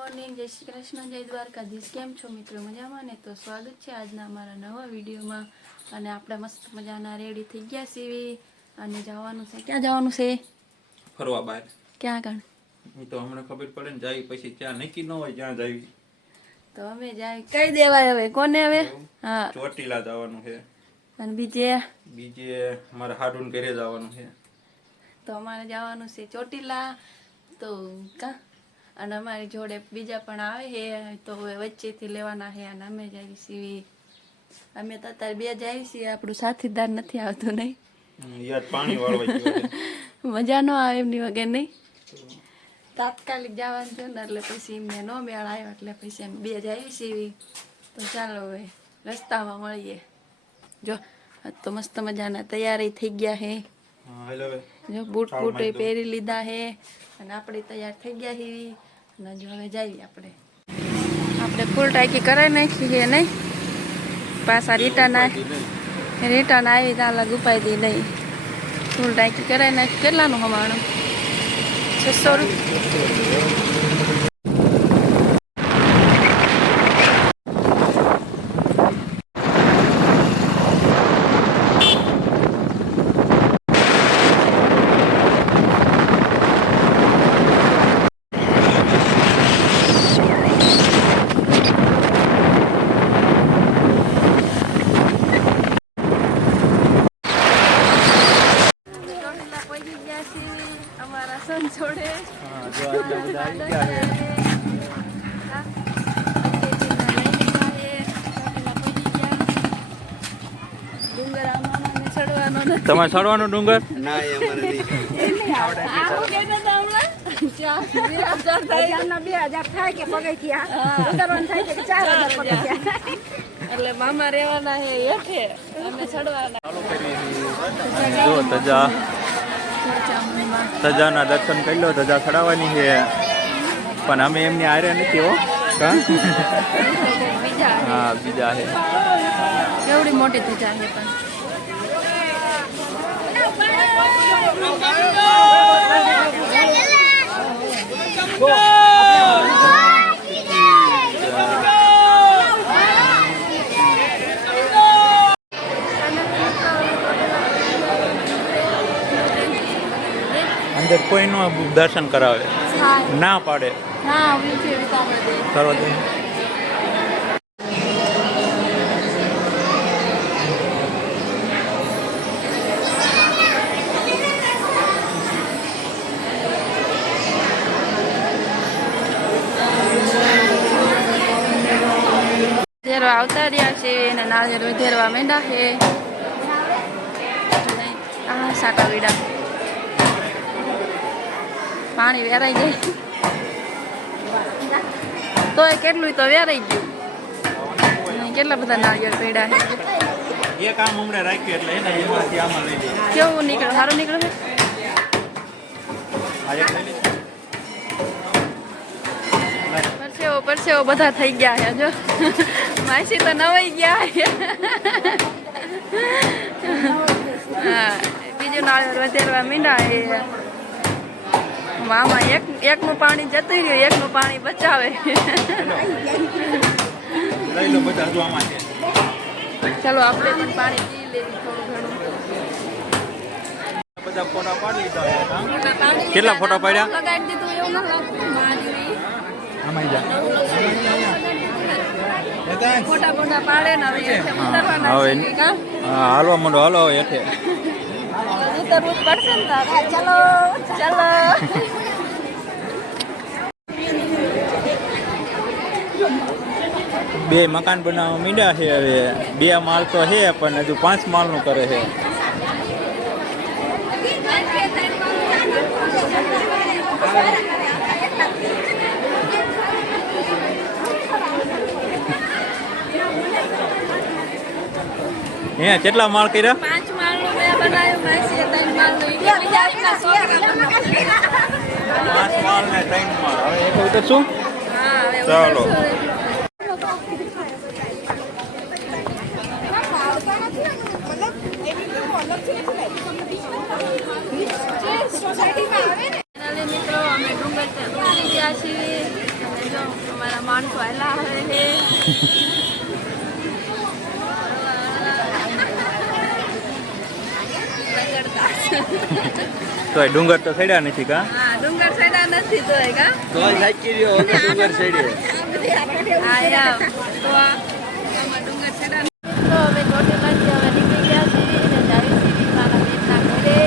Morning, જય શ્રી કૃષ્ણ, જય દ્વારકાધીશ। કેમ છો મિત્રો? મજામાં ને? તો સ્વાગત છે આજના અમારા નવા વિડીયોમાં। અને આપણે મસ્ત મજાના રેડી થઈ ગયા છીએ અને જવાનું છે। ક્યાં જવાનું છે? ફરવા બહાર। ક્યાં કણ? એ તો હમણાં ખબર પડે ને, જાય પછી ત્યાં નક્કી ન હોય જ્યાં જાવી। તો અમે જાય કઈ દેવાય હવે કોને હવે? હા, ચોટીલા જવાનું છે। અને બીજે મારા હાડુન ઘરે જવાનું છે। તો અમારે જવાનું છે ચોટીલા। તો કા અને અમારી જોડે બીજા પણ આવે છે, તો વચ્ચેથી લેવાના છે અને અમે જઈએ છીએ। અમે તો અત્યારે બે જઈએ છીએ, આપણું સાથીદાર નથી આવતું નહીં? યાર પાણી વાળવા ગયો મજા ન આવે એમની વગર નહીં? તાત્કાલિક જવાનું છે ને એટલે પછી એમને ન મેળ આવ્યો એટલે પછી અમે બે જઈએ છીએ। તો ચાલો હવે રસ્તામાં મળીએ। જો તો મસ્ત મજાના તૈયારી થઈ ગયા છે। જો બૂટ બૂટ પહેરી લીધા છે અને આપણે તૈયાર થઈ ગયા છીએ અને જો હવે જઈએ આપણે ફૂલ ટાંકી કરાવી નાખી છે નહીં? પાછા રિટર્ન આવી ત્યાં લગ ઉપાય દી નહીં। ફૂલ ટાંકી કરાવી નાખી। કેટલાનું હમાણું? 600 રૂપિયા। અમારા સન છોડે તમારે ચડવાનો ડુંગર ના અમારે નહીં એટલે મામા રહેવાના હે હેઠે, અમે ચડવાના। જો ધજાના દર્શન કરી લો। ધજા ચડાવવાની છે પણ અમે એમની આરે નથી હો। હા, બીજા છે। કેવડી મોટી ધજા છે પણ અંદર કોઈનું દર્શન કરાવે ના પાડે। કરવા દે। આવતા રહ્યા છે અને નાળિયેર વધેરવા માંડ્યા છે। આ સાકા વીડા પાણી વેરાઈ જાય તો કેટલું તો વેરાઈ ગયું। કેટલા બધા નાળિયેર પડ્યા છે। એક આમ હમણાં રાખ્યું એટલે એને એમાંથી આમાં લઈ લઈએ। કેવું નીકળે? સારું નીકળે? પરસેવો બધા થઈ ગયા છે। જો માસી તો નવાઈ ગયા છે। હા, બીજું નાળિયેર વધેરવા મીંડા છે। મામા એકનું પાણી જતું રહ્યું, એકનું પાણી બચાવે। ચાલો આપણે પણ પાણી પી લેવી થોડું ઘણું। બધા ફોટા પાડી લીધા। કેટલા ફોટા પાડ્યા? લગાડી દીધું એવું ન લાગતું। ફોટા ફોટા પાડે ને હવે ઉતરવાના છે। હાલવા માંડો, હાલો હેઠે ઉતરવું પડશે ને તારે। ચાલો ચાલો। બે મકાન બનાવવા મીંડા છે। હવે 2 માળ તો છે પણ હજુ 5 માળનું કરે છે। હે કેટલા માળ કર્યા? 5 માળનું મેં બનાવ્યું, માસીએ 3 માળનું। 5 માળ ને 3 માળ। હવે એક ઉતરશું? હા, હવે ચાલો। મિત્રો અમે ડુંગર ઉતરી ગયા છીએ। માણસો આયલા હે તો ડુંગર તો ચડ્યા નથી કા? હા ડુંગર ચડ્યા નથી તો કા તો સાચી રહ્યો ડુંગર ચડ્યો. આયા તો આમાં ડુંગર ચડ્યા તો હવે ચોટીલાથી હવે નીકળી ગયા છીએ અને જાવી છીએ મારા બેનના ઘરે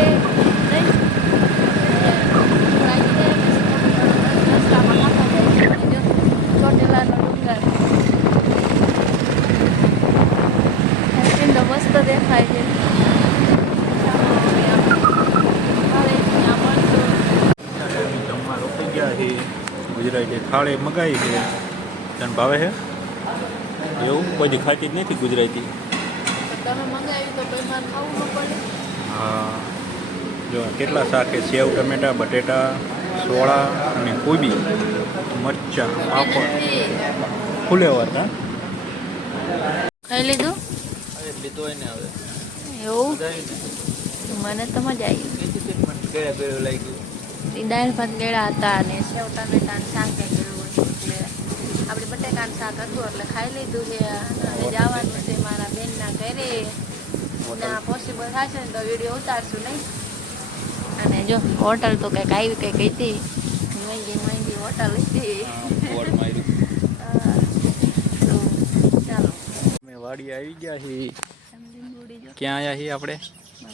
ચોટીલાનો ડુંગર મસ્ત દેખાય છે. જમવા રોકાઈ ગયા છે. ગુજરાતી થાળી મગાવી છે. તને ભાવે છે એવું? બધી ખાતી જ નથી ગુજરાતી. તમે મંગાવી તો કોઈ માર ખાવું ન પડે. હા જો કેટલા શાક છે. સેવ ટમેટા બટેટા સોળા અને કોબી મરચાં પાપડ ફુલેવર. હા ખાઈ લીધું લીધો ને હવે એવું મને તો મજા આવી. દાળ ભાત ગળ્યા હતા અને સેવ ટામેટાનું શાક ગળ્યું હતું એટલે આપણે બટેકાનું શાક હતું એટલે ખાઈ લીધું છે. હવે જવાનું છે મારા બેનના ઘરે ના પોસિબલ થશે ને તો વિડીયો ઉતારશું નહીં. અને જો હોટલ તો કંઈક આવી કંઈક હતી મહેંગી હોટલ હતી. તો ચાલો અમે વાડી આવી ગયા છીએ. ક્યાં આવ્યા છીએ આપણે?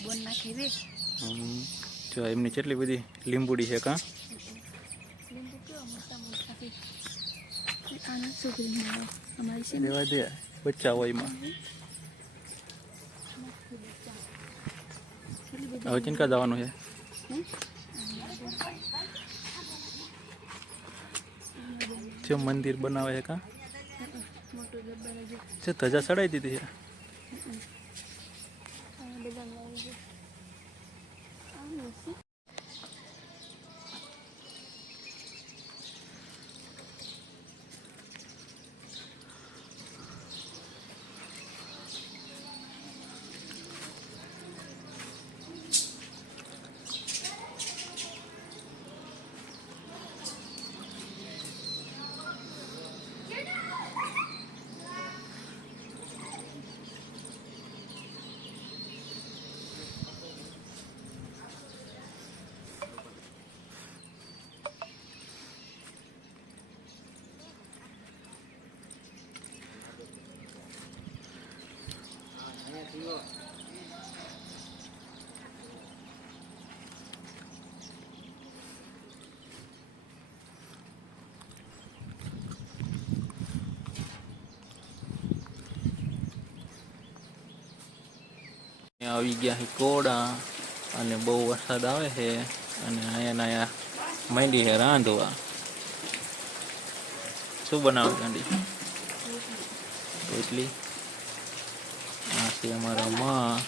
બોન નાખી દે જો એમની કેટલી બધી લીંબુડી છે કા? લીંબુ કેવો મોટા મોટા છે. આના છોકરી અમારી છે દેવા દે બચ્ચા હોય એમાં. હવે ચિંકા જવાનું છે. જે મંદિર બનાવે છે કા? મોટું જબ્બર જે ધજા ચડાવી દીધી છે. આવી ગયા છે કોડા અને બહુ વરસાદ આવે છે અને અહીંયા માંડી છે રાંધવા. શું બનાવે ગાંડી? રોટલી. આ છે અમારા માં.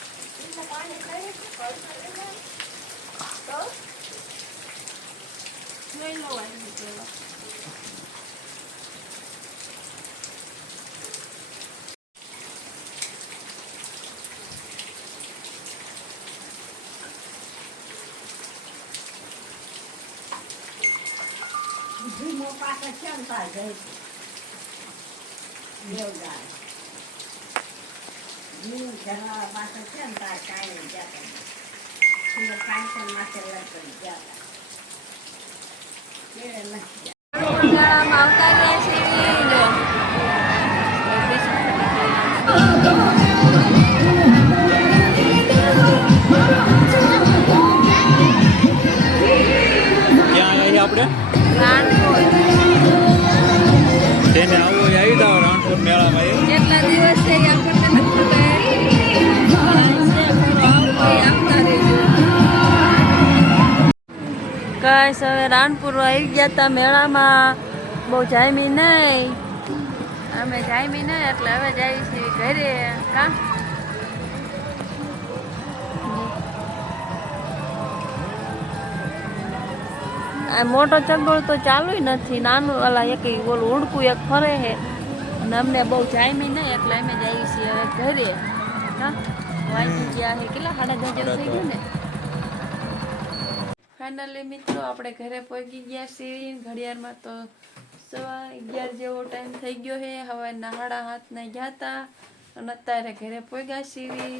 આપણે તેને આવું આવી જાવ રાણપુર મેળામાં. કેટલા દિવસ છે આપણને નથી કઈ હવે રાણપુર આવી ગયા હતા મેળામાં. બહુ જામી નહીં અમે જામી નહીં એટલે હવે જઈએ છીએ ઘરે. કા આ મોટો ચગડો તો ચાલુ નથી. નાનું ઓલા એક ઓલું ઉડકું એક ફરે છે અને અમને બહુ જામી નહીં એટલે અમે જઈએ છીએ હવે ઘરે. હા વાંચી ગયા છે કેટલા 10:30 જેવું થઈ ગયું ને. ફાઇનલી મિત્રો આપણે ઘરે પહોંચી ગયા છીએ. ઘડિયાળમાં તો 11 જેવો ટાઈમ થઈ ગયો છે. હવે 7:30 ગયા હતા અને અત્યારે ઘરે પોગ્યા સીવી.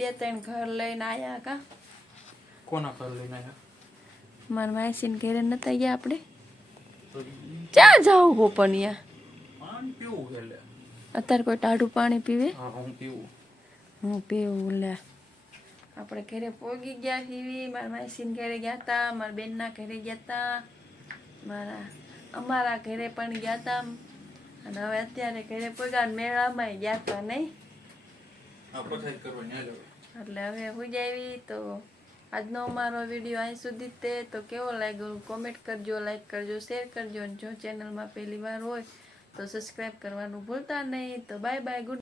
2-3 ઘર લઈને આયા કા. કોના ઘર લઈને આવ્યા? મારા માસીને ઘરે નતા ગયા આપણે. ક્યાં જાવ ગોપનિયા? પાણી પીવું છે લે. અત્યારે કોઈ ટાઢું પાણી પીવે? હા હું પીવું. હું પીવું લે. આપણે ઘરે પોગી ગયા સીવી. મારા માસીને ઘરે ગયા હતા, મારા બેનના ઘરે ગયા હતા, અમારા ઘરે પણ ગયા હતા. અને હવે અત્યારે ઘરે પોગ્યા મેળામાં ગયા હતા નહીં. આ પથારી કરવાની હાલે હવે. એટલે હવે પૂજા આવી. તો આજનો અમારો વિડીયો અહીં સુધી તે તો કેવો લાગ્યો કોમેન્ટ કરજો, લાઈક કરજો, શેર કરજો. અને જો ચેનલમાં પહેલી વાર હોય તો સબસ્ક્રાઈબ કરવાનું ભૂલતા નહીં. તો બાય બાય, ગુડ.